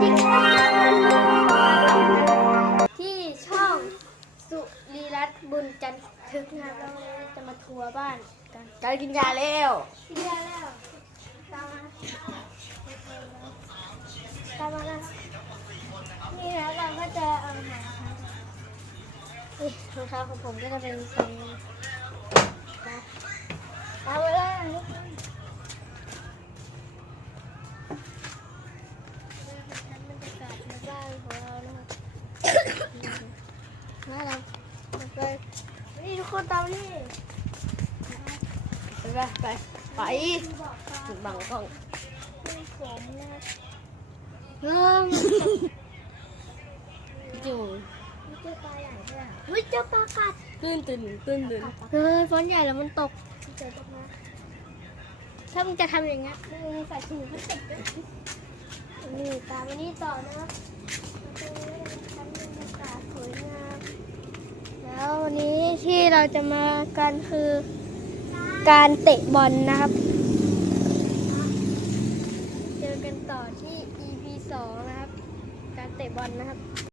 ดีค่ะที่ช่องสุรีรัตน์บุญจันทึกนะครับเราจะมาทัวร์บ้านกันการกินยาแล้วที่เรียกแล้วตามมาตามมานะนี่นะเราก็จะเอาอาหารครับรองเท้าของผมก็จะเป็นสีนะตามมาเลยบรรยากาศในบ้านของเรานะครับมาเรา ไปนี่ทุกคนตามนี่ไปไปไปบอกตาถึงบังกล้องเป็นผมนะครับเริ่มอยู่ไม่เจอปลาใหญ่ใช่ไหมไม่เจอปลากัดตื่นตื่นตื่นตื่นเฮ้ยฟอนต์ใหญ่แล้วมันตกเจอตกมาถ้ามึงจะทำอย่างเงี้ยมึงใส่ถุงพลาสติกด้วยนี่ตามมานี่ต่อนะ ที่เราจะมากันคือการเตะบอลนะครับ เจอกันต่อที่ EP 2 นะครับ การเตะบอลนะครับ